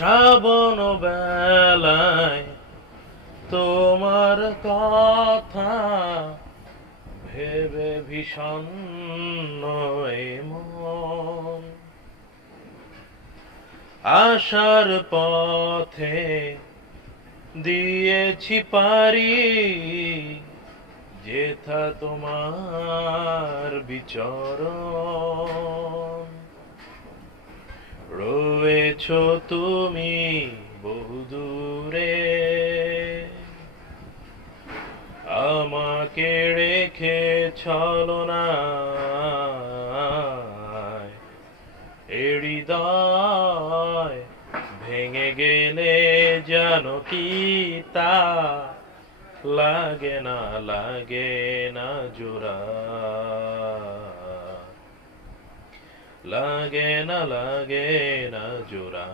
শ্রাবণ বেলায় তোমার কথা ভেবে ভীষণ মন। আসার পথে দিয়েছি পারি যেথা তোমার বিচরণ। রয়েছ তুমি বহুদূরে আমাকে রেখে ছলো না। হৃদয় ভেঙে গেলে জানো কি তা লাগে না লাগে না জোড়া। লাগে না লাগে না জোড়া